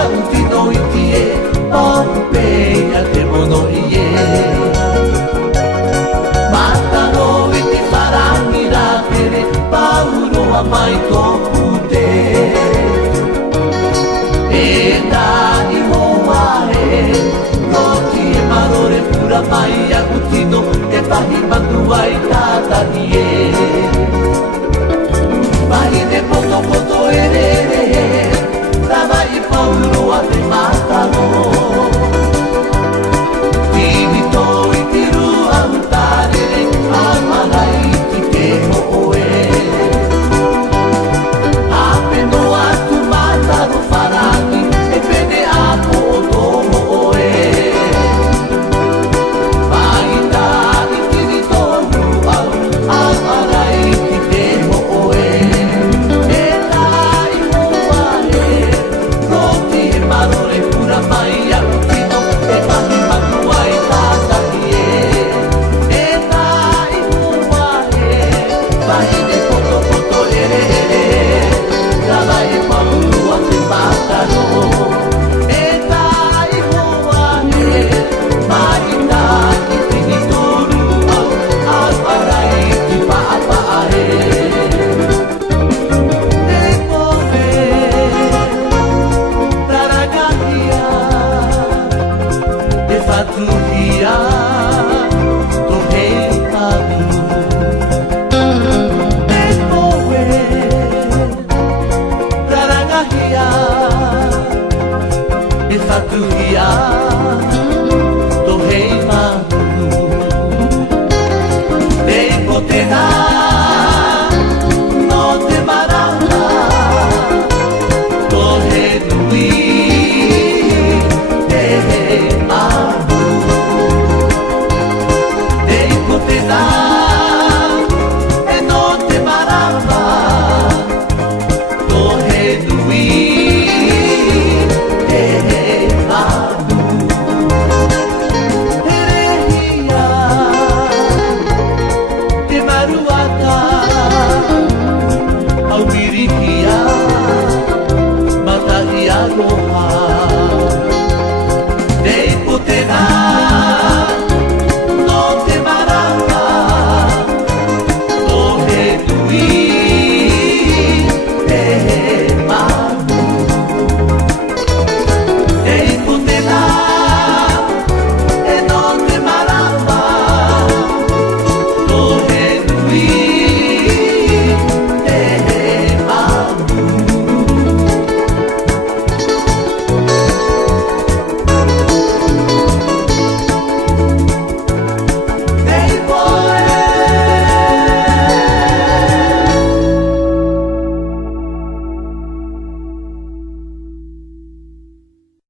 ia uti no itie Pompeia te mono ie Mata no iti parangi ra tere Paulo a mai toku te E nani hoa e Roti e marore pura mai a uti no E pahi manua i tatani e Pahi ne poto poto e re re Tava i Paulo a te matano Tini to i tiru a utarere A marai ki te moe A peno atu matano faraki E pene a koto moe Paita i tini tonu au A marai ki te moe E tai mua e Roti e marore pura mai a utino E pahi manua i tatani e tai mua e Pahi ne poto poto e re re Rava e paulua te matano E tai mua e Pahi ta i tini toru au A parai ki paa e E moe Taragahia E fatuhia To hei manu E moe Taragahia E fatuhia To hei manu Dei potena